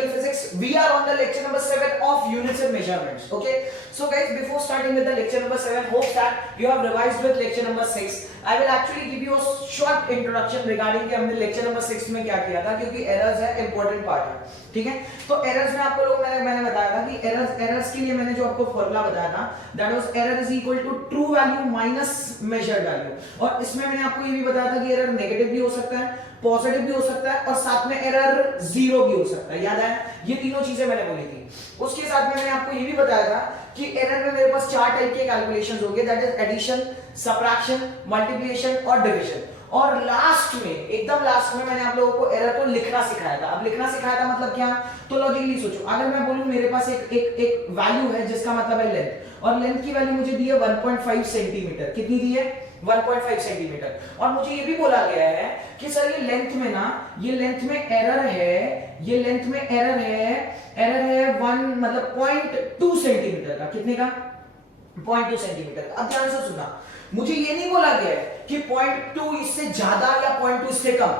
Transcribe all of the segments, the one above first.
Biological physics. We are on the lecture number 7 of units and measurements. Okay. So guys, before starting with the lecture number 7, hope that you have revised with lecture number 6. I will actually give you a short introduction regarding कि हमने lecture number 6 में क्या किया था, क्योंकि errors है important part है, ठीक है। तो errors में आपको लोग मैंने बताया था कि errors के लिए मैंने जो आपको फॉर्मूला बताया था, that was error is equal to true value minus measured value। और इसमें मैंने आपको ये भी बताया था कि error नेगेटिव भी हो सकता है, पॉजिटिव भी हो सकता है और साथ में एरर जीरो भी हो सकता है। याद है, ये तीनों चीजें मैंने बोली थी। उसके साथ में मैंने आपको ये भी बताया था कि एरर में मेरे पास 4 टाइप के कैलकुलेशंस होंगे, that is addition, subtraction, multiplication और डिवीजन। और लास्ट में, एकदम लास्ट में मैंने आप लोगों को एरर को लिखना सिखाया था। अब लिखना सिखाया था मतलब क्या, तो लॉजिकली सोचो, अगर मैं बोलूं मेरे पास एक वैल्यू है जिसका मतलब है लेंथ, और लेंथ की वैल्यू मुझे दी है 1.5 सेंटीमीटर। कितनी दी है? 1.5 सेंटीमीटर। और मुझे ये भी बोला गया है कि सर ये लेंथ में ना, ये लेंथ में एरर है, ये लेंथ में एरर है 0.2 सेंटीमीटर का। कितने का? 0.2 सेंटीमीटर का। अब ध्यान से सुनना, मुझे ये नहीं बोला गया है कि 0.2 इससे ज्यादा या 0.2 इससे कम,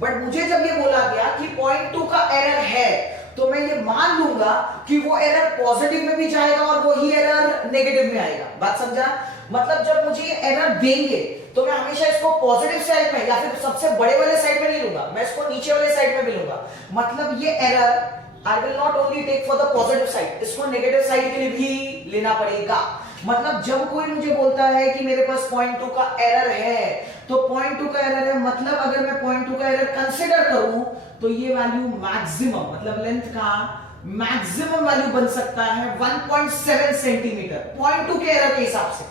बट मुझे जब ये बोला गया कि 0.2 का एरर है, तो मैं ये मान लूंगा कि वो एरर पॉजिटिव में भी जाएगा और वही एरर नेगेटिव में आएगा। बात समझा? मतलब जब मुझे ये एरर देंगे तो मैं हमेशा इसको पॉजिटिव साइड में या फिर सबसे बड़े वाले साइड में नहीं लूंगा, मैं इसको नीचे वाले साइड में भी लूंगा। मतलब ये error I will not only take for the positive side, इसको नेगेटिव साइड के लिए भी लेना पड़ेगा। मतलब जब कोई मुझे बोलता है कि मेरे पास 0.2 का एरर है, तो 0.2 का एरर है, मतलब अगर मैं 0.2 का एरर कंसीडर करूं तो ये वैल्यू मैक्सिमम, मतलब लेंथ का मैक्सिमम वैल्यू बन सकता है 1.7 सेंटीमीटर 0.2 के एरर के हिसाब से,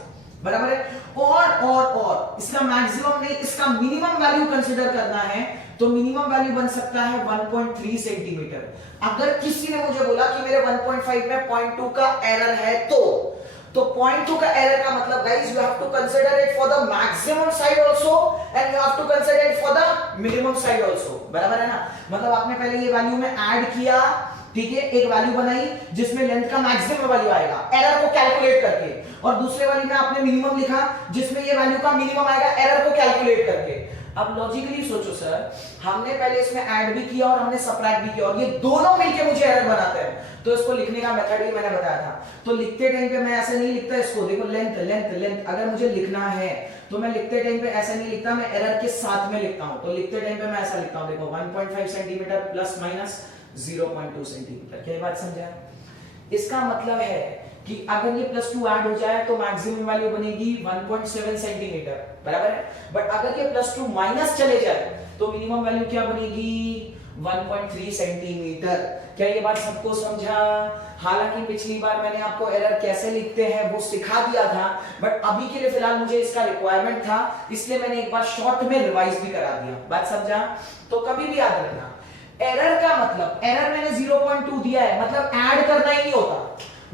बराबर है। और इसका मैक्सिमम नहीं, इसका मिनिमम वैल्यू कंसीडर करना है तो मिनिमम वैल्यू बन सकता है 1.3 सेंटीमीटर। अगर किसी ने मुझे बोला कि मेरे 1.5 में 0.2 का एरर है, तो 0.2 का एरर का मतलब guys, you have to consider it for the maximum side also and you have to consider it for the minimum side also, बराबर है ना। मतलब आपने पहले ये वैल्यू में ऐड किया, ठीक है, एक वैल्यू बनाई जिसमें लेंथ का मैक्सिमम वैल्यू आएगा एरर को कैलकुलेट करके, और दूसरे वाली में आपने मिनिमम लिखा जिसमें ये वैल्यू का मिनिमम आएगा एरर को कैलकुलेट करके। अब लॉजिकली सोचो सर, हमने पहले इसमें ऐड भी किया और हमने सबट्रैक्ट भी किया, और ये दोनों मिलके मुझे एरर बनाते हैं, तो इसको लिखने का मेथड भी मैंने बताया था। तो लिखते टाइम पे मैं ऐसे नहीं लिखता इसको, देखो लेंथ लेंथ लेंथ, अगर मुझे लिखना है तो मैं लिखते टाइम पे ऐसा नहीं लिखता, मैं एरर के साथ में लिखता हूं। तो लिखते टाइम पे मैं ऐसा लिखता हूं, देखो 1.5 सेंटीमीटर प्लस माइनस 0.2 सेंटीमीटर। क्या बात समझा? इसका मतलब है कि अगर ये +2 ऐड हो जाए तो मैक्सिमम वैल्यू बनेगी 1.7 सेंटीमीटर, बराबर है। बट अगर ये +2 माइनस चले जाए तो मिनिमम वैल्यू क्या बनेगी? 1.3 सेंटीमीटर। क्या ये बात सबको समझा? हालांकि पिछली बार मैंने आपको एरर कैसे लिखते हैं वो सिखा दिया था, बट अभी के लिए फिलहाल मुझे इसका रिक्वायरमेंट था, इसलिए मैंने एक बार शॉर्ट में रिवाइज भी करा दिया। बात समझा? तो कभी भी याद रखना, एरर का मतलब, एरर मैंने 0.2 दिया है मतलब ऐड करना ही नहीं होता,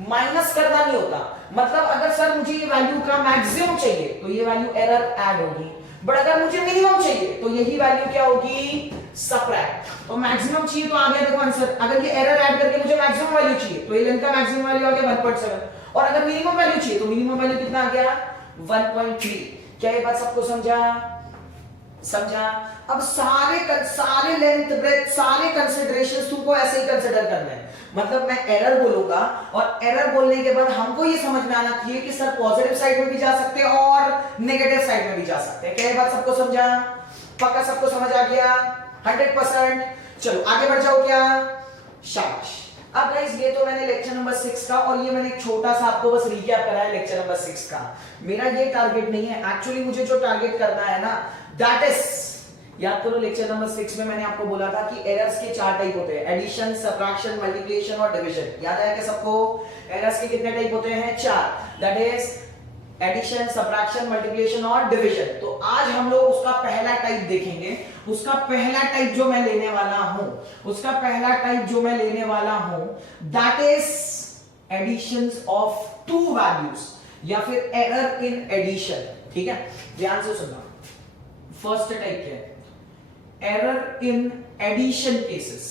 माइनस करना नहीं होता। मतलब अगर सर मुझे ये वैल्यू का मैक्सिमम चाहिए तो ये वैल्यू एरर ऐड होगी, बट अगर मुझे मिनिमम चाहिए तो यही वैल्यू क्या होगी? सबट्रैक्ट। तो मैक्सिमम चाहिए तो आ गया देखो आंसर, अगर ये एरर ऐड करके मुझे मैक्सिमम वैल्यू चाहिए तो ये लेंथ का मैक्सिमम वैल्यू आ गया 1.7, और अगर मिनिमम वैल्यू चाहिए तो मिनिमम वैल्यू कितना आ गया? 1.3। क्या ये बात सबको समझा? अब सारे लेंथ ब्रेथ सारे कंसीडरेशंस तुमको ऐसे ही कंसीडर करना है। मतलब मैं एरर बोलूंगा और एरर बोलने के बाद हमको ये समझ में आना चाहिए कि सर पॉजिटिव साइड में भी जा सकते हैं और नेगेटिव साइड में भी जा सकते हैं। क्या ये बात सबको समझा? पक्का सबको समझ आ गया? 100%। चलो आगे बढ़ जाओ। क्या? शाबाश। अब गाइस ये तो मैंने लेक्चर नंबर 6 का, और ये मैंने एक छोटा सा आपको बस रिकैप कराया लेक्चर नंबर 6 का। मेरा ये टारगेट नहीं है, एक्चुअली मुझे जो टारगेट करना है ना, दैट इज, याद करो लेक्चर नंबर 6 में मैंने आपको बोला था कि एरर्स के 4 टाइप होते हैं, एडिशन, सबट्रैक्शन, मल्टीप्लिकेशन और डिवीजन। याद आया क्या सबको? एरर्स के कितने टाइप होते हैं? 4, that is addition, subtraction, multiplication और डिवीजन। तो आज हम लोग उसका पहला टाइप देखेंगे। उसका पहला टाइप जो मैं लेने वाला हूं that is additions of 2 values, या फिर एरर इन एडिशन। ठीक है, ध्यान से सुनना। फर्स्ट टाइप क्या है? Error in addition cases.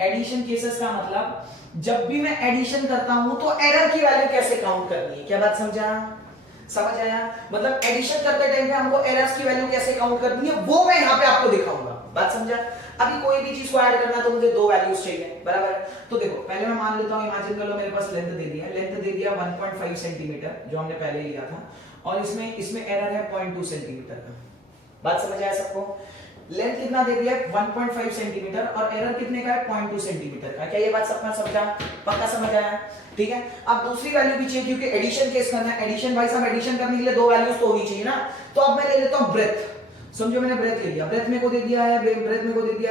Addition cases का मतलब जब भी मैं एडिशन करता हूं तो एरर की वैल्यू कैसे काउंट करनी है। क्या बात समझा? समझ आया? मतलब एडिशन करते टाइम पे हमको एरर्स की वैल्यू कैसे काउंट करनी है वो मैं यहां पे आपको दिखाऊंगा। बात समझा? अभी कोई भी चीज को ऐड करना है तो मुझे दो वैल्यूज चाहिए, बराबर है। तो देखो पहले मैं मान लेता हूँ, इमेजिन कर लो मेरे पास लेंथ दे दिया, लेंथ दे दिया 1.5 सेंटीमीटर जो हमने पहले लिया था, और इसमें एरर है 0.2 सेंटीमीटर का। बात समझ आया सबको? लेंथ कितना दे दिया 1.5 सेंटीमीटर और एरर कितने का है 0.2 सेंटीमीटर का। क्या ये बात सबका समझा? पक्का समझ आया? ठीक है। अब दूसरी वैल्यू भी चाहिए क्योंकि एडिशन केस करना है। एडिशन भाई साहब एडिशन करने के लिए दो वैल्यूज तो होनी चाहिए ना। तो अब मैं ले लेता हूं ब्रेथ। समझो मैंने ब्रेथ ले लिया, ब्रेथ में को दे दिया है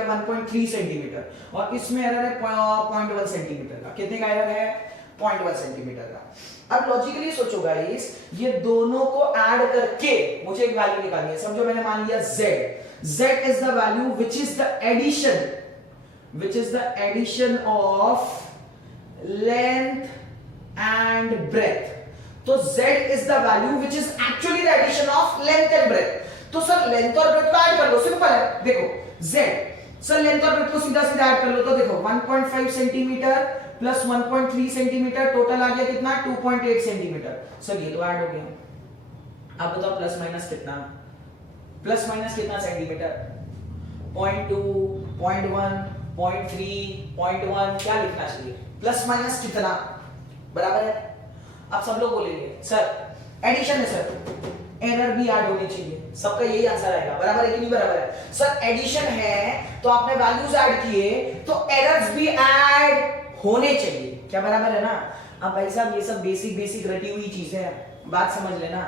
1.3 सेंटीमीटर और इसमें एरर है 0.1 सेंटीमीटर का। कितने का एरर है? 0.1 सेंटीमीटर का। अब लॉजिकली सोचो गाइस, ये दोनों को ऐड करके मुझे एक वैल्यू निकालनी है। समझो मैंने मान लिया z is the value which is the addition of length and breadth. तो z is the value which is actually the addition of length and breadth. तो सर लेंथ और ब्रेथ को ऐड कर लो, सिंपल है। देखो z सर लेंथ और breath को सीधा सीधा ऐड कर लो, तो देखो 1.5 सेंटीमीटर प्लस 1.3 सेंटीमीटर टोटल आ गया कितना 2.8 सेंटीमीटर। सर ये तो ऐड हो गया। अब बताओ प्लस माइनस कितना, प्लस माइनस कितना सेंटीमीटर? 0.2, 0.1, 0.3, 0.1, क्या लिखना चाहिए? प्लस माइनस कितना, बराबर है। अब सब लोग बोलेंगे सर एडिशन है सर, एरर भी ऐड होनी चाहिए। सबका यही आंसर आएगा, बराबर है कि नहीं बराबर है? सर एडिशन है तो आपने वैल्यूज ऐड किए तो एरर्स भी ऐड होने चाहिए, क्या बराबर है ना? अब भाई साहब ये सब बेसिक रटी हुई चीजें हैं, बात समझ लेना।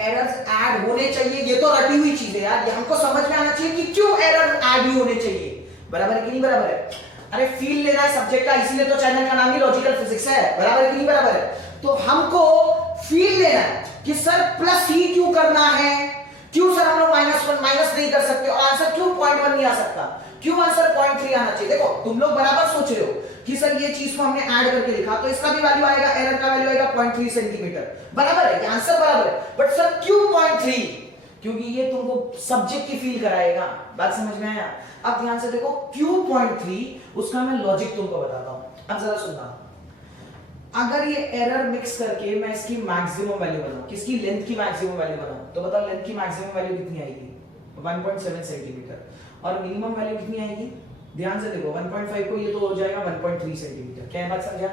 एरर्स ऐड होने चाहिए, ये तो रटी हुई चीज है यार, ये हमको समझ में आना चाहिए कि क्यों एरर ऐड ही होने चाहिए, बराबर है कि नहीं बराबर है? अरे फील लेना है सब्जेक्ट का, इसीलिए तो चैनल का नाम ही लॉजिकल फिजिक्स है, बराबर है कि नहीं बराबर है? तो हमको फील लेना है कि सर प्लस ही क्यों करना है, क्यों सर हम लोग -1 माइनस नहीं कर सकते, और आंसर क्यों 0.1 नहीं आ सकता, क्यों आंसर 0.3 आना चाहिए? देखो तुम लोग बराबर सोच रहे हो कि सर ये चीज को हमने ऐड करके लिखा तो इसका भी वैल्यू आएगा, एरर का वैल्यू आएगा 0.3 सेंटीमीटर, बराबर है, आंसर बराबर है। बट सर क्यों 0.3? क्योंकि ये तुमको सब्जेक्ट की फील कराएगा, बात समझ में आया? अब ध्यान से देखो क्यों 0.3, उसका मैं लॉजिक तुमको बताता हूं। अब जरा सुनना, अगर ये एरर मिक्स करके मैं इसकी मैक्सिमम वैल्यू बनाऊं, किसकी लेंथ की मैक्सिमम वैल्यू बनाऊं, तो बताओ लेंथ की मैक्सिमम वैल्यू कितनी आएगी? 1.7 सेंटीमीटर। और मिनिमम वैल्यू कितनी आएगी? ध्यान से देखो 1.5 को ये तो हो जाएगा 1.3 सेंटीमीटर। क्या बात समझा?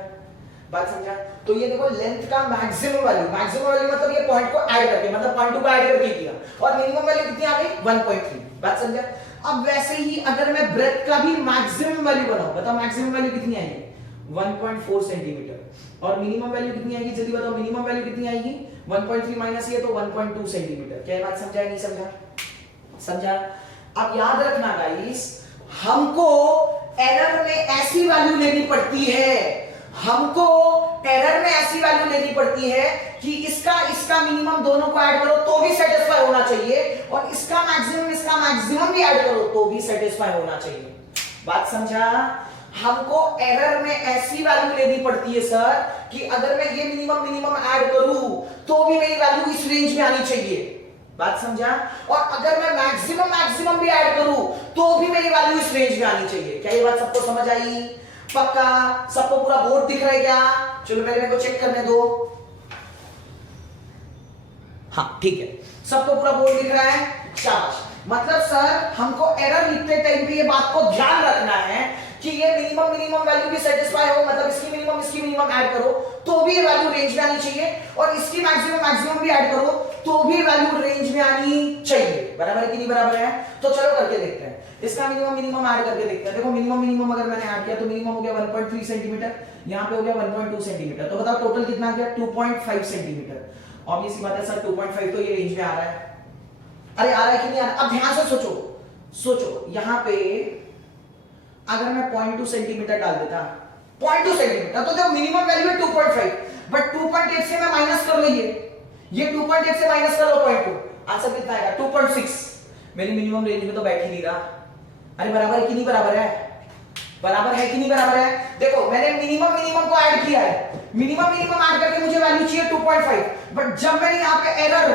बात समझा? तो ये देखो लेंथ का मैक्सिमम वैल्यू मतलब ये पॉइंट को ऐड करके, मतलब 0.2 को ऐड करके किया, और मिनिमम वैल्यू कितनी आ गई? 1.3। बात समझा? अब वैसे ही अगर मैं ब्रेथ का भी मैक्सिमम वैल्यू बनाऊं, बताओ मैक्सिमम वैल्यू कितनी आएगी? 1.4 सेंटीमीटर। और मिनिमम वैल्यू कितनी आएगी? जल्दी बताओ मिनिमम वैल्यू कितनी आएगी? 1.3 माइनस ये तो 1.2 सेंटीमीटर। क्या बात समझा? नहीं समझा? समझा? अब याद रखना गाइस, हमको एरर में ऐसी वैल्यू लेनी पड़ती है, हमको एरर में ऐसी वैल्यू लेनी पड़ती है कि इसका मिनिमम दोनों को ऐड करो तो भी सेटिस्फाई होना चाहिए, और इसका मैक्सिमम भी ऐड करो तो भी सेटिस्फाई होना चाहिए। बात समझा? हमको एरर में ऐसी वैल्यू लेनी पड़ती है सर कि अगर मैं ये मिनिमम ऐड करूं तो भी मेरी वैल्यू इस रेंज में आनी चाहिए। बात समझा? और अगर मैं मैक्सिमम भी ऐड करूं तो भी मेरी वैल्यू इस रेंज में आनी चाहिए। क्या ये बात सबको समझ आई? पक्का? सबको पूरा बोर्ड दिख रहा है क्या? चलो मेरे को चेक करने दो। हाँ ठीक है, सबको पूरा बोर्ड दिख रहा है, शाबाश। मतलब सर हमको एरर लिखते टाइम पे ये बात को ध्यान रखना है कि ये मिनिमम वैल्यू भी सेटिस्फाई हो, मतलब इसकी मिनिमम ऐड करो तो भी ये वैल्यू रेंज में आनी चाहिए, और इसकी मैक्सिमम भी ऐड करो तो भी वैल्यू रेंज में आनी चाहिए। बराबर है कि नहीं बराबर है? तो चलो करके देखते हैं, इसका मिनिमम ऐड करके देखते हैं। देखो मिनिमम अगर मैंने ऐड किया तो मिनिमम हो गया 1.3 सेंटीमीटर, यहाँ पे हो गया 1.2 सेंटीमीटर, तो बताओ टोटल कितना आ गया? 2.5 सेंटीमीटर। ऑब्वियस सी बात है सर 2.5 तो ये रेंज में आ रहा है। अरे आ रहा है कि नहीं आ रहा? अब ध्यान से सोचो यहाँ पे अगर मैं 0.2 सेंटीमीटर डाल देता, 0.2 सेंटीमीटर, तो जो मिनिमम वैल्यू है 2.5, बट 2.8 से मैं माइनस कर लो, ये 2.8 से माइनस कर लो 0.2, आंसर कितना आएगा? 2.6। मेरी मिनिमम रेंज में तो बैठ ही नहीं रहा। अरे बराबर है कि नहीं बराबर है? बराबर है कि नहीं बराबर है? देखो मैंने मिनिमम को ऐड किया है, मिनिमम ऐड करके मुझे वैल्यू चाहिए 2.5, बट जब मैंने यहाँ पे एरर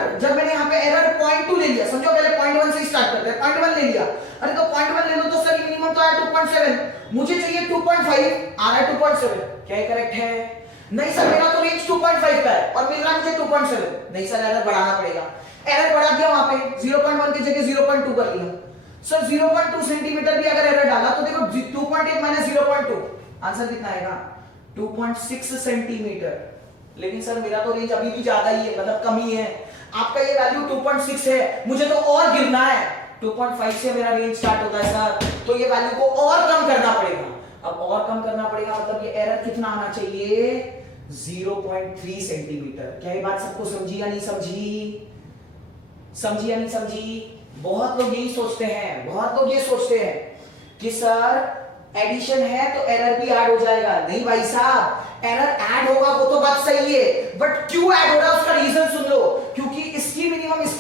0.2 ले लिया, समझो पहले 0.1 से स्टार्ट करते हैं, 0.1 ले लिया, अरे तो 0.1 ले लो तो सर मिनिमम तो आया 2.7, मुझे चाहिए 2.5, आ रहा है 2.7। क्या ये करेक्ट है? नहीं सर मेरा तो रेंज 2.5 का है और मिल रहा है मुझे 2.7। नहीं सर एरर बढ़ाना पड़ेगा, एरर बढ़ा दिया, वहां पे 0.1 की जगह 0.2 कर लिया। सर 0.2 सेंटीमीटर भी अगर एरर डाला तो देखो 2.8 माइनस 0.2 आंसर कितना आएगा 2.6 सेंटीमीटर। लेकिन सर मेरा तो रेंज अभी भी ज्यादा ही है, मतलब कम ही है। आपका ये वैल्यू 2.6 है, मुझे तो और गिरना है। 2.5 से मेरा रेंज स्टार्ट होता है सर, तो ये वैल्यू को और कम करना पड़ेगा। अब और कम करना पड़ेगा मतलब ये एरर कितना आना चाहिए 0.3 सेंटीमीटर। क्या ये बात सबको समझी या नहीं समझी? समझी या नहीं समझी? बहुत लोग यही सोचते हैं, बहुत लोग ये सोचते हैं कि सर एडिशन है तो एरर भी ऐड हो जाएगा। नहीं भाई साहब, एरर ऐड होगा वो तो बात सही है, बट क्यों ऐड हो रहा है उसका रीजन सुन लो। क्योंकि इसकी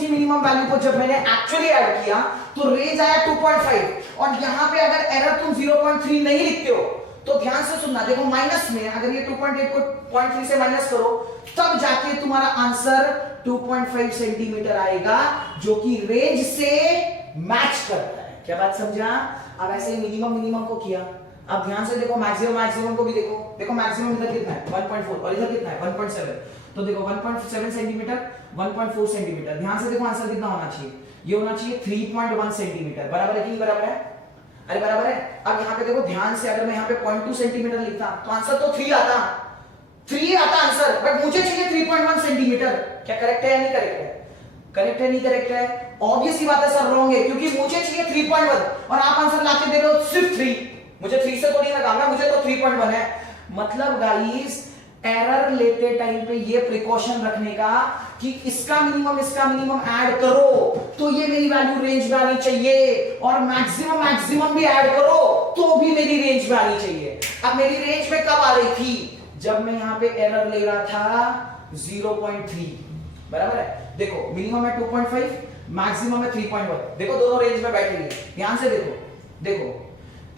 मिनिमम वैल्यू को जब मैंने एक्चुअली ऐड किया तो रेंज आया 2.5 और यहां पे अगर एरर तुम 0.3 नहीं लिखते हो तो ध्यान से सुनना, देखो माइनस में अगर ये 2.8 को 0.3 से माइनस करो तब जाके तुम्हारा आंसर 2.5 सेंटीमीटर आएगा, जो कि रेंज से मैच करता है। क्या बात समझा? अब ऐसे ही मिनिमम को किया। अब ध्यान से देखो मैक्सिमम को भी देखो मैक्सिमम इधर कितना है 1.4 और इधर कितना है 1.7। तो देखो 1.7 सेंटीमीटर 1.4 सेंटीमीटर। ध्यान से देखो आंसर कितना होना चाहिए, ये होना चाहिए 3.1 सेंटीमीटर। बराबर है कि नहीं बराबर है? अरे बराबर है। अब यहाँ पे देखो ध्यान से, अगर मैं यहाँ पे 0.2 सेंटीमीटर लिखता तो आंसर तो 3 आता आंसर, बट मुझे चाहिए 3.1 सेंटीमीटर। क्या करेक्ट है या नहीं करेक्ट है? करेक्ट है नहीं करेक्ट है? ऑब्वियस सी बात है सर रॉन्ग है, क्योंकि मुझे चाहिए 3.1 और आप आंसर लाके दे रहे हो सिर्फ 3। मुझे 3 से थोड़ी ना काम है, मुझे तो 3.1 है। मतलब गाइस एरर लेते टाइम पे ये प्रिकॉशन रखने का कि इसका मिनिमम ऐड करो तो ये मेरी वैल्यू रेंज में आनी चाहिए, और मैक्सिमम भी ऐड करो तो भी मेरी रेंज में आनी चाहिए। अब मेरी रेंज में कब आ रही थी? जब मैं यहां पे एरर ले रहा था 0.3। बराबर है? देखो मिनिमम है 2.5, मैक्सिमम है 3.1। देखो दोनों रेंज में बैठ रही है। ध्यान से देखो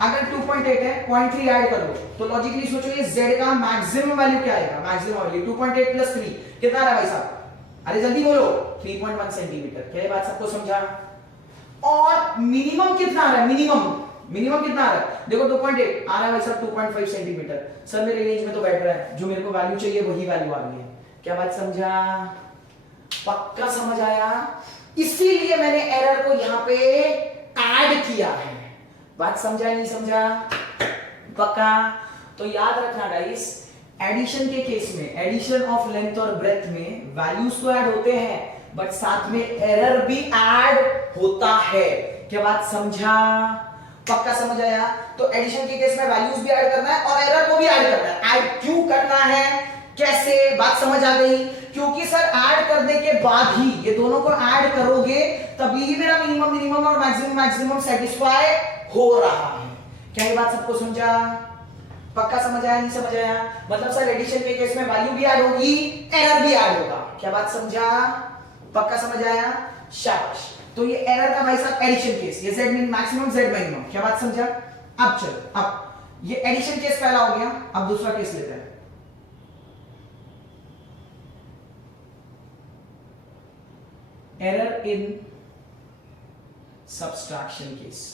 अगर 2.8 है 0.3 ऐड कर लो तो लॉजिकली सोचो ये z का मैक्सिमम वैल्यू क्या आएगा? मैक्सिमम वैल्यू 2.8 प्लस 3 कितना आ रहा है भाई साहब? अरे जल्दी बोलो 3.1 सेंटीमीटर। क्या ये बात सबको समझा? और मिनिमम कितना आ रहा है? मिनिमम कितना आ रहा है? देखो 2.8 आ रहा है भाई साहब 2.5 सेंटीमीटर। सर मेरे रेंज में तो बैठ रहा है, जो मेरे को वैल्यू चाहिए वही वैल्यू आ रही है। क्या बात समझा? पक्का समझ आया? इसीलिए मैंने एरर को यहां पे ऐड किया है। बात समझा नहीं समझा? पक्का? तो याद रखना गाइस, एडिशन के केस में, एडिशन ऑफ लेंथ और ब्रेथ में वैल्यूज तो ऐड होते हैं बट साथ में एरर भी ऐड होता है। क्या बात समझा? पक्का समझ आया? तो एडिशन के केस में वैल्यूज भी ऐड करना है और एरर को भी ऐड करना है। ऐड क्यों करना है, कैसे? बात समझ आ गई? क्योंकि सर ऐड करने के बाद ही, ये दोनों को ऐड करोगे तभी ही मेरा मिनिमम और मैक्सिमम सेटिस्फाई हो रहा है। क्या ये बात सबको समझा? पक्का समझ आया नहीं समझ आया? मतलब सर एडिशन के केस में वैल्यू भी ऐड होगी, एरर भी ऐड होगा। क्या बात समझा? पक्का समझ आया? शाबाश। तो ये एरर का भाई साहब एडिशन केस, ये z मैक्सिमम z मिनिमम। क्या बात समझा? अब चलो, अब ये एडिशन केस पहला हो गया, अब दूसरा केस लेते हैं। Error in subtraction case.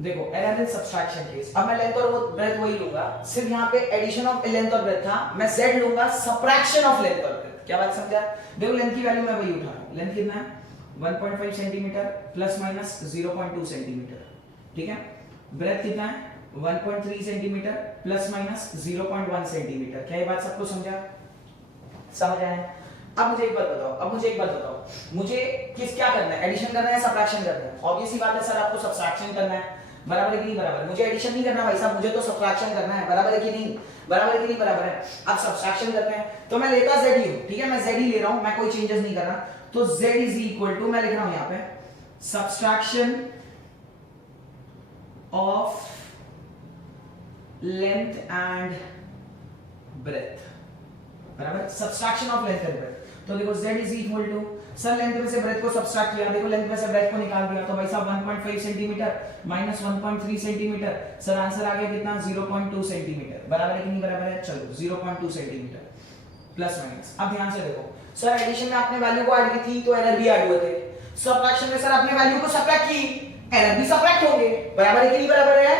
देखो एरर इन सब्सट्रैक्शन केस, अब मैं लेंथ और ब्रेथ वही लूंगा, सिर्फ यहां पे एडिशन ऑफ लेंथ और ब्रेथ था, मैं z लूंगा सब्ट्रैक्शन ऑफ लेंथ और ब्रेथ। क्या बात समझा? देखो लेंथ की वैल्यू मैं वही उठा रहा हूं। लेंथ कितना है 1.5 सेंटीमीटर प्लस माइनस 0.2 सेंटीमीटर। ठीक है? ब्रेथ कितना है 1.3 सेंटीमीटर प्लस माइनस 0.1 सेंटीमीटर। क्या ये बात सबको समझा? समझ आया? अब मुझे एक बात बताओ, मुझे क्या करना है? एडिशन करना है सब्ट्रैक्शन करना है? ऑब्वियस ही बात है सर आपको सब्ट्रैक्शन करना है। बराबर है कि नहीं बराबर? मुझे एडिशन नहीं करना भाई साहब, मुझे तो सब्ट्रैक्शन करना है। बराबर है कि नहीं? बराबर है कि नहीं बराबर है? अब सब्ट्रैक्शन करना है तो मैं लेता z ही हूं। ठीक है, मैं z ही ले रहा हूं, मैं कोई चेंजेस नहीं कर रहा। तो z इज इक्वल टू, मैं लिख रहा हूं यहां पे subtraction of length and breadth. बराबर? Subtraction of length and breadth. तो देखो z is equal to, sir length में से ब्रेथ को सब्ट्रैक्ट किया, देखो लेंथ में से ब्रेथ को निकाल दिया तो भाई साहब 1.5 centimetre minus 1.3 centimetre, sir answer आ गया कितना 0.2 सेंटीमीटर। बराबर है कि नहीं बराबर है? चलो 0.2 सेंटीमीटर प्लस माइनस। अब ध्यान से देखो, सर एडिशन में आपने वैल्यू को ऐड की थी तो एरर भी ऐड हुए थे, सब्ट्रैक्शन में सर आपने वैल्यू को सब्ट्रैक्ट की, एरर भी सब्ट्रैक्ट होंगे। बराबर है कि नहीं बराबर है?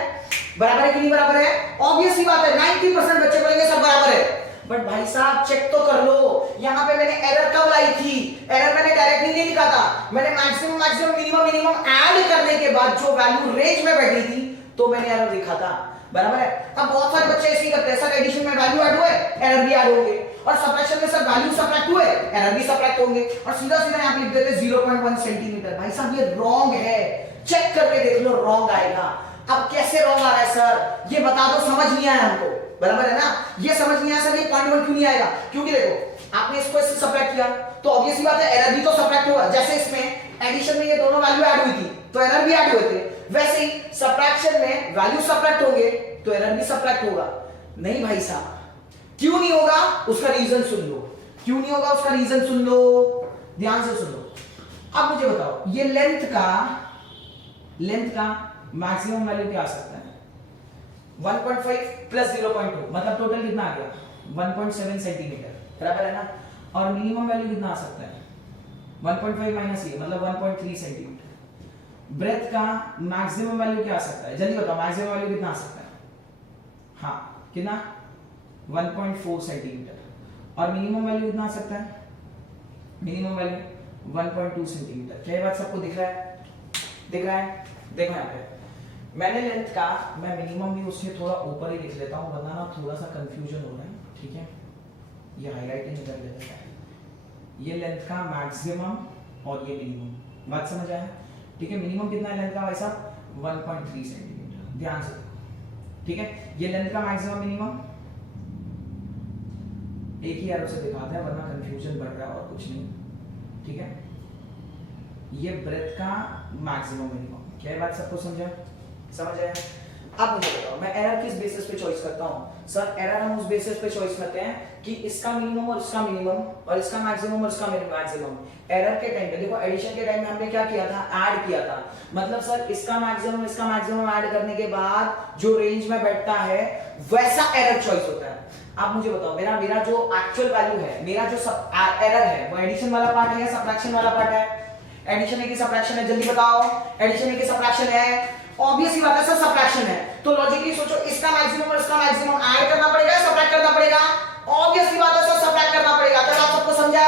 बराबर है कि नहीं बराबर है? ऑब्वियस ही बात है, 90% बच्चे बोलेंगे सर बराबर है। बट भाई साहब चेक तो कर लो, यहाँ पे मैंने एरर कब लाई थी? एरर मैंने डायरेक्टली नहीं लिखा था, मैंने maximum maximum minimum minimum add करने के बाद जो वैल्यू रेंज में बैठी थी तो मैंने एरर लिखा था, बराबर है। अब बहुत सारे बच्चे ऐसे ही करते हैं, सर एडिशन में वैल्यू ऐड हुए एरर भी ऐड होंगे, और सबट्रैक्शन में सर वैल्यू सबट्रैक्ट हुए एरर भी सबट्रैक्ट होंगे, और सीधा सीधा यहाँ पे लिख देते 0.1 सेंटीमीटर। भाई साहब ये रॉन्ग है, चेक करके देख लो, रॉन्ग आएगा। अब कैसे रॉन्ग आ रहा है सर, ये बता दो, समझ नहीं आया हमको, बराबर है ना? ये समझ नहीं आया सर, ये 0.1 क्यों नहीं आएगा? क्योंकि देखो आपने इसको इससे सबट्रैक्ट किया तो ऑब्वियसली बात है एरर भी तो सबट्रैक्ट होगा। जैसे इसमें एडिशन में ये दोनों वैल्यू ऐड हुई थी तो एरर भी ऐड हुए थे, वैसे ही सबट्रैक्शन में वैल्यू सबट्रैक्ट होंगे तो एरर भी सबट्रैक्ट होगा। नहीं भाई साहब, क्यों नहीं होगा उसका रीजन सुन लो, क्यों नहीं होगा उसका रीजन सुन लो, ध्यान से सुन लो। अब मुझे बताओ ये लेंथ का मैक्सिमम वैल्यू क्या आ सकता है? 1.5 प्लस 0.2 मतलब टोटल कितना आ गया? 1.7 सेंटीमीटर, बराबर है ना? और मिनिमम वैल्यू कितना आ सकता है? 1.5 माइनस ये मतलब 1.3 सेंटीमीटर। ब्रेथ का मैक्सिमम वैल्यू क्या आ सकता है? जल्दी बताओ, मैक्सिमम वैल्यू कितना आ सकता है? हाँ कितना? 1.4 सेंटीमीटर। और मिनिमम वैल्यू कितना आ सकता है? Minimum value 1.2 centimetre. क्या ये बात सबको दिख रहा है? दिख रहा है? देखो यहाँ पे मैंने लेंथ का, मैं मिनिमम भी उससे थोड़ा ऊपर ही लिख लेता हूँ वरना ना थोड़ा सा कंफ्यूजन हो रहा है, ठीक है? ये हाईलाइटिंग कर लेते हैं। ये लेंथ का मैक्सिमम और ये मिनिमम, बात समझ आया? ठीक है, मिनिमम कितना है लेंथ का भाई साहब? 1.3 सेंटीमीटर, ध्यान से, ठीक है? ये लेंथ का मैक्सिमम मिनिमम एक ही एरो से दिखाते हैं वरना कंफ्यूजन बढ़ रहा है और कुछ नहीं, ठीक है? ये ब्रेथ का मैक्सिमम मिनिमम, क्या बात सबको समझ आया? अब मुझे बताओ मैं एरर किस बेसिस पे चॉइस करता हूं? सर एरर हम उस बेसिस पे चॉइस करते हैं कि इसका मिनिमम और इसका मिनिमम और इसका मैक्सिमम और इसका मैक्सिमम। एरर के टाइम पे देखो, एडिशन के टाइम में हमने क्या किया था? ऐड किया था, मतलब सर इसका मैक्सिमम ऐड करने के बाद जो रेंज में बैठता है वैसा एरर चॉइस होता है। आप मुझे बताओ मेरा जो एक्चुअल वैल्यू है, मेरा जो एरर है वो एडिशन वाला पार्ट है या सबट्रैक्शन वाला पार्ट है? एडिशन है कि सबट्रैक्शन है? जल्दी बताओ, एडिशन है कि सबट्रैक्शन है? ऑब्वियसली बात है सर सबट्रैक्शन है, तो लॉजिकली सोचो इसका मैक्सिमम और इसका मैक्सिमम ऐड करना पड़ेगा या सबट्रैक्ट करना पड़ेगा? ऑब्वियसली बात है सर सबट्रैक्ट करना पड़ेगा। तो आप सबको समझा?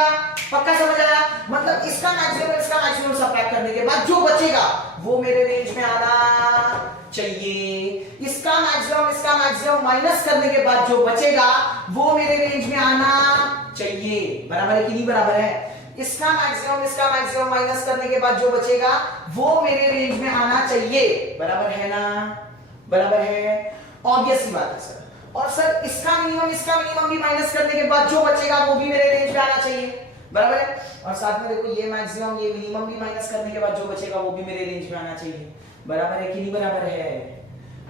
पक्का समझ आया? मतलब इसका मैक्सिमम और इसका मैक्सिमम सबट्रैक्ट करने के बाद जो बचेगा वो मेरे रेंज में आना चाहिए। इसका मैक्सिमम माइनस करने के बाद जो बचेगा वो मेरे रेंज में आना चाहिए, बराबर है कि नहीं बराबर है? इसका मैक्सिमम माइनस करने के बाद जो बचेगा वो मेरे रेंज में आना चाहिए, बराबर है ना? बराबर है, ऑब्वियसली बात है सर। और सर इसका मिनिमम भी माइनस करने के बाद जो बचेगा वो भी मेरे रेंज में आना चाहिए, बराबर है? और साथ में देखो ये मैक्सिमम ये मिनिमम भी माइनस करने के बाद जो बचेगा वो भी मेरे रेंज में आना चाहिए, बराबर है कि नहीं बराबर है?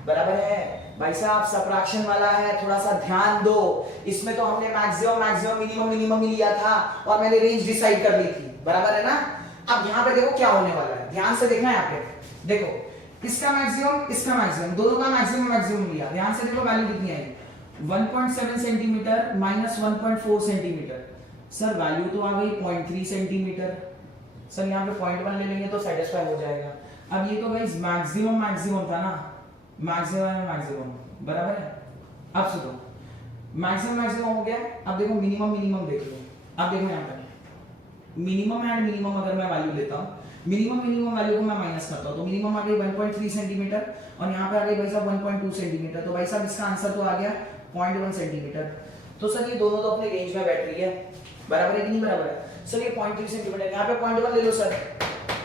बराबर है भाई साहब। सबट्रैक्शन वाला है, थोड़ा सा ध्यान दो, इसमें तो हमने मैक्सिमम मिनिमम ही लिया था और मैंने रेंज डिसाइड कर ली थी, बराबर है ना? अब यहाँ पे देखो क्या होने वाला है, ध्यान से देखना है यहाँ पे। देखो इसका मैक्सिमम दोनों का मैक्सिमम लिया, ध्यान से देखो वैल्यू कितनी आएगी? 1.7 centimetre minus 1.4 centimetre. Sir value तो आ गई 0.3 सेंटीमीटर। सर यहाँ पे 0.1 ले लेंगे तो सेटिस्फाई हो जाएगा। अब ये तो गाइस मैक्सिमम था ना, मैक्सिमम बराबर है। अब सुनो मैक्सिमम हो गया, अब देखो मिनिमम देख लो। अब देखो यहाँ पे मिनिमम एंड मिनिमम अगर मैं वैल्यू लेता हूँ, मिनिमम वैल्यू को मैं माइनस करता हूँ तो मिनिमम आ गई 1.3 सेंटीमीटर और यहाँ पे आ गई भाई साहब 1.2 सेंटीमीटर। तो भाई साहब इसका आंसर तो आ गया 0.1 सेंटीमीटर। तो सर ये दोनों तो अपने रेंज में बैठ रही है, बराबर है कि नहीं बराबर है? सर ये 0.3 सेंटीमीटर, यहाँ पे 0.1 ले लो सर,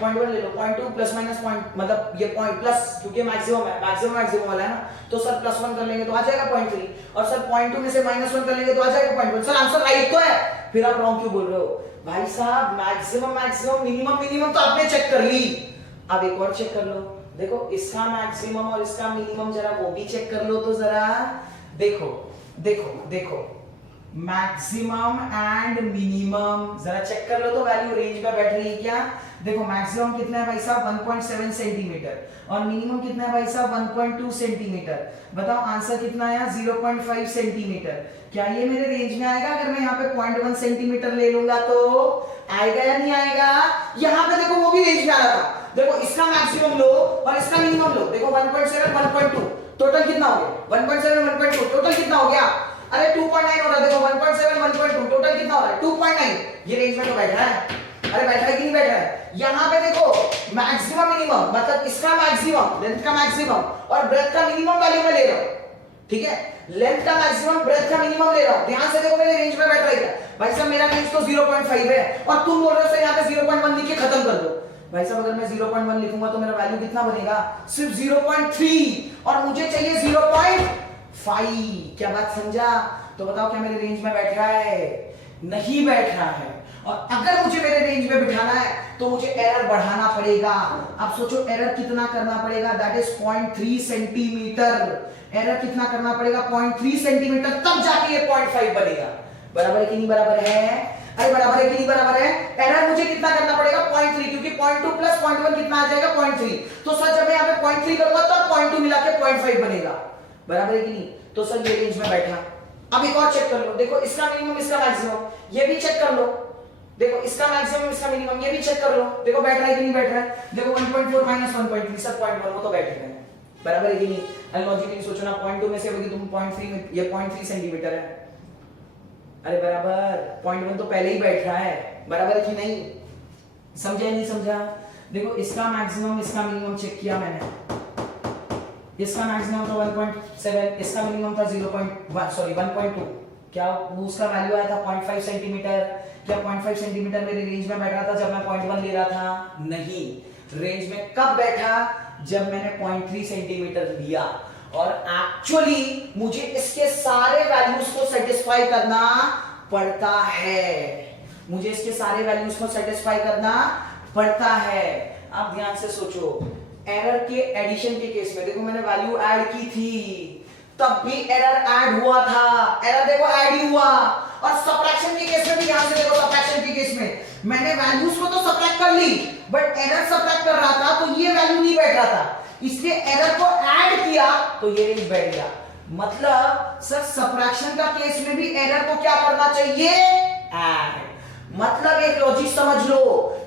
0.1 ले लो, 0.2 प्लस माइनस पॉइंट मतलब ये पॉइंट प्लस, क्योंकि मैक्सिमम है, मैक्सिमम वाला है ना, तो सर +1 कर लेंगे तो आ जाएगा 0.3 और सर 0.2 में से -1 कर लेंगे तो आ जाएगा 0.1। सर आंसर राइट तो है, फिर आप रॉन्ग क्यों बोल रहे हो? भाई साहब मैक्सिमम मिनिमम तो आपने चेक कर ली, अब एक और चेक कर लो। देखो इसका मैक्सिमम और इसका मिनिमम जरा वो भी चेक कर लो तो जरा देखो मैक्सिमम एंड मिनिमम जरा चेक कर लो तो वैल्यू रेंज में बैठ रही है क्या? देखो मैक्सिमम कितना है भाई साहब 1.7 सेंटीमीटर और मिनिमम कितना है भाई साहब 1.2 सेंटीमीटर। बताओ आंसर कितना आया? 0.5 सेंटीमीटर। क्या ये मेरे रेंज में आएगा? अगर मैं यहाँ पे 0.1 सेंटीमीटर ले लूंगा तो आएगा या नहीं आएगा? यहाँ पे देखो वो भी रेंज में आ रहा था। देखो इसका मैक्सिमम लो और इसका मिनिमम लो, देखो 1.7 1.2 टोटल कितना हो गया? 1.7 1.2 टोटल कितना हो गया? अरे 2.9 हो रहा है। देखो 0.9, ये रेंज में तो बैठ रहा है। अरे बैठ रहा है कि नहीं बैठ रहा है? यहाँ पे देखो मैक्सिमम मिनिमम, मतलब इसका मैक्सिमम, लेंथ का मैक्सिमम और ब्रेथ का मिनिमम वैल्यू में ले रहा हूँ, ठीक है? लेंथ का मैक्सिमम, ब्रेथ का मिनिमम ले रहा हूँ। ध्यान से देखो मेरे रेंज में बैठ रहा है। भाई साहब मेरा रेंज तो 0.5 है और तुम बोल रहे हो यहाँ पे 0.1 लिख के खत्म कर दो। भाई साहब अगर मैं 0.1 लिखूंगा तो मेरा वैल्यू कितना बनेगा? सिर्फ 0.3 और मुझे चाहिए 0.5। क्या बात समझा? तो बताओ क्या मेरे रेंज में बैठ रहा है? नहीं बैठ रहा है। और अगर मुझे मेरे रेंज में बिठाना है तो मुझे एरर बढ़ाना पड़ेगा। अब सोचो एरर कितना करना पड़ेगा? That is 0.3 centimetre. एरर कितना करना पड़ेगा? 0.3 सेंटीमीटर, तब जाके ये 0.5 बनेगा। बराबर है कि नहीं बराबर है? अरे बराबर है कि नहीं बराबर है? एरर मुझे कितना करना पड़ेगा? 0.3, क्योंकि 0.2 प्लस 0.1 कितना आ जाएगा? 0.3। तो सर जब मैं यहाँ पे 0.3 करूंगा तब 0.2 मिला के 0.5 बनेगा। बराबर है कि नहीं? तो सर ये रेंज में बैठा। अब एक और चेक कर लो, देखो इसका मिनिमम इसका मैक्सिमम, ये भी चेक कर लो। देखो इसका मैक्सिमम इसका मिनिमम, ये भी चेक कर लो। देखो बैठ रहा है कि नहीं बैठ रहा है? देखो 1.4 माइनस 1.3 सब 0.1, वो तो बैठ रहे हैं। बराबर है कि नहीं? लॉजिकली सोचना 0.2 में से होगी तुम 0.3 में, ये 0.3 सेंटीमीटर है। अरे बराबर 0.1 तो पहले ही बैठ रहा है। बराबर है कि नहीं? समझा नहीं समझा? देखो इसका मैक्सिमम इसका मिनिमम चेक किया मैंने। इसका मैक्सिमम था 1.7, इसका मिनिमम था 1.2। क्या उसका वैल्यू आया था 0.5 सेंटीमीटर? क्या 0.5 सेंटीमीटर मेरे रेंज में बैठ रहा था जब मैं 0.1 ले रहा था? नहीं। रेंज में कब बैठा? जब मैंने 0.3 सेंटीमीटर लिया। और एक्चुअली मुझे इसके सारे वैल्यूज को सेटिस्फाई करना पड़ता है। मुझे इसके सारे वैल्यूज को सेटिस्फाई करना पड़ता है। अब ध्यान से सोचो, एरर के एडिशन के केस में देखो मैंने वैल्यू ऐड की थी, तब भी एरर ऐड हुआ था। एरर देखो ऐड ही हुआ। और सबट्रैक्शन के केस में भी ध्यान से देखो, सबट्रैक्शन के केस में मैंने वैल्यूज को तो सबट्रैक्ट कर ली, बट एरर सबट्रैक्ट कर रहा था तो ये वैल्यू नहीं बैठ रहा था, इसलिए एरर को ऐड किया तो ये रेंज बैठ गया। मतलब सर सबट्रैक्शन का केस में भी एरर को क्या करना चाहिए? ऐड। मतलब एक लॉजिक समझ लो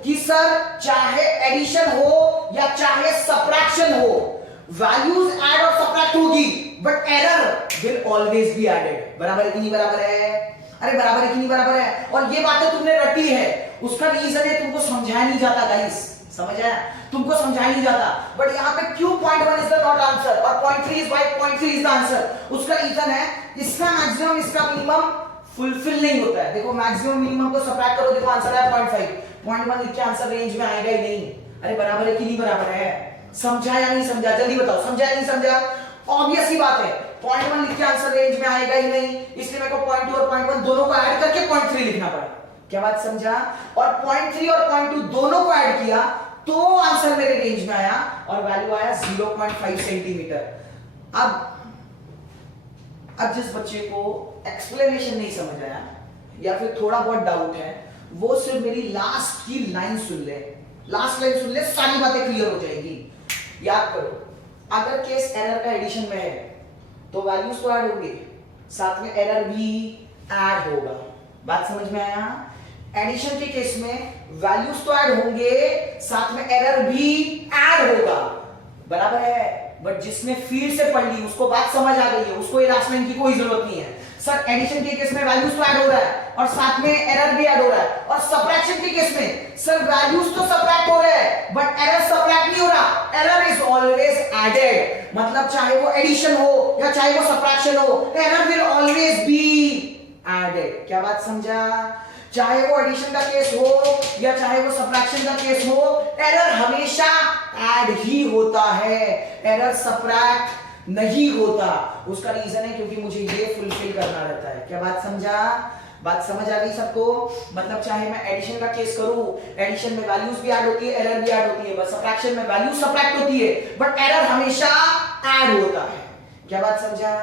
कि सर चाहे एडिशन हो या चाहे सबट्रैक्शन हो, वैल्यूज ऐड और सबट्रैक्ट होगी, but error will always be added. बराबर है कि नहीं बराबर है? अरे बराबर है कि नहीं बराबर है? और ये बातें तुमने रटी है, उसका रीजन है तुमको समझाया नहीं जाता गाइस, समझ आया? तुमको समझाया नहीं जाता। बट यहाँ पे क्यों 0.1 इज द नॉट आंसर और 0.3 is why 0.3 is the answer? उसका रीजन है इसका मैक्सिमम इसका मिनिमम फुलफिल नहीं होता है। देखो मैक्सिमम मिनिमम को सबट्रैक्ट करो, देखो आंसर आया 0.5, 0.1 लिख के आंसर रेंज में आएगा ही नहीं। अरे बराबर है कि नहीं बराबर है? समझा या नहीं समझा? जल्दी बताओ, समझा या नहीं समझा? ऑब्वियस ही बात है, 0.1 लिख के आंसर रेंज में आएगा ही नहीं, इसलिए मेरे को 0.2 और 0.1 दोनों को ऐड करके 0.3 लिखना पड़ा। क्या बात समझा? और 0.3 और 0.2 दोनों को ऐड किया तो आंसर मेरे रेंज में आया और वैल्यू आया 0.5 सेंटीमीटर। अब जिस बच्चे को एक्सप्लेनेशन नहीं समझ आया या फिर थोड़ा बहुत डाउट है, वो सिर्फ मेरी लास्ट की लाइन सुन ले, लास्ट लाइन सुन ले, सारी बातें क्लियर हो जाएगी। याद करो, अगर केस एरर का एडिशन में है तो वैल्यूज तो ऐड होंगे, साथ में एरर भी ऐड होगा। बात समझ में आया? एडिशन के केस में वैल्यूज तो ऐड होंगे, साथ में एरर भी ऐड होगा। बराबर है? बट जिसने फील्ड से पढ़ ली उसको बात समझ आ गई है, उसको इलास्टमेंट की कोई जरूरत नहीं है। सर एडिशन के केस में वैल्यूज तो ऐड हो रहा है और साथ में एरर भी ऐड हो रहा है, और सबट्रैक्शन के केस में सर वैल्यूज तो सबट्रैक्ट हो रहे हैं बट एरर सबट्रैक्ट नहीं हो रहा, एरर इज ऑलवेज एडेड। मतलब चाहे वो एडिशन हो या चाहे वो सबट्रैक्शन हो, error will always be added. क्या बात समझा? चाहे वो एडिशन का केस हो या चाहे वो सबट्रैक्शन का केस हो, एरर हमेशा ऐड ही होता है, एरर सबट्रैक्ट नहीं होता। उसका रीजन है क्योंकि मुझे ये फुलफिल करना रहता है। क्या बात समझा? बात समझ आ गई सबको? मतलब चाहे मैं एडिशन का केस करूं, एडिशन में वैल्यूज भी ऐड होती है, एरर भी ऐड होती है, बस सबट्रैक्शन में वैल्यूज सबट्रैक्ट होती है बट एरर हमेशा ऐड होता है। क्या बात समझा?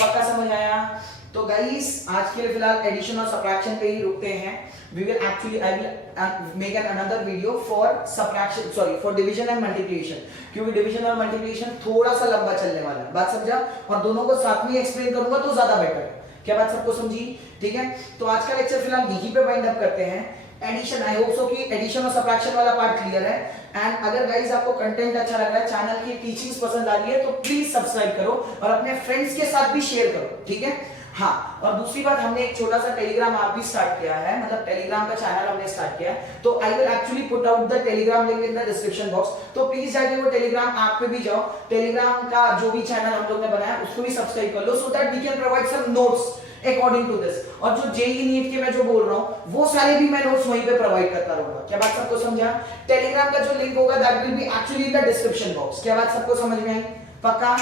पक्का समझ आया? तो गाइस आज के लिए फिलहाल एडिशन और सबट्रैक्शन पे ही रुकते हैं। We will actually I will make another video for subtraction, sorry, for division and multiplication, क्योंकि डिवीजन और मल्टीप्लिकेशन थोड़ा सा लंबा चलने वाला है। बात समझा? और दोनों को साथ में एक्सप्लेन करूंगा तो ज्यादा बेटर है। क्या बात सबको समझी? ठीक है, तो आज का लेक्चर फिलहाल यहीं पे वाइंड अप करते हैं। एडिशन, आई होप सो कि एडिशन और सबट्रैक्शन वाला पार्ट क्लियर है। एंड अगर गाइस आपको कंटेंट अच्छा लग रहा है, चैनल की टीचिंग्स पसंद आ रही है तो प्लीज सब्सक्राइब करो और अपने फ्रेंड्स के साथ भी शेयर करो। ठीक है, हाँ, और दूसरी बात, हमने एक छोटा सा टेलीग्राम ऐप भी स्टार्ट किया है, मतलब टेलीग्राम का चैनल हमने स्टार्ट किया है, तो I will actually put out the Telegram link in the description box, तो प्लीज जाके वो टेलीग्राम ऐप पे भी जाओ, टेलीग्राम का जो भी चैनल हम लोग ने बनाया उसको भी सब्सक्राइब कर लो, so that we can provide some notes according to this, और जो जेई नीट के मैं जो बोल रहा हूँ वो सारे भी मैं नोट्स वहीं पे प्रोवाइड करता रहूंगा। क्या बात सबको समझा? टेलीग्राम का जो लिंक होगा that will be actually in the description box. क्या बात सबको समझ में आई? पक्का?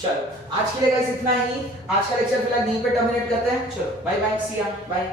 चलो आज के लिए गाइस इतना ही, आज का लेक्चर फिलहाल यहीं पे टर्मिनेट करते हैं। चलो बाय बाय, सी या, बाय।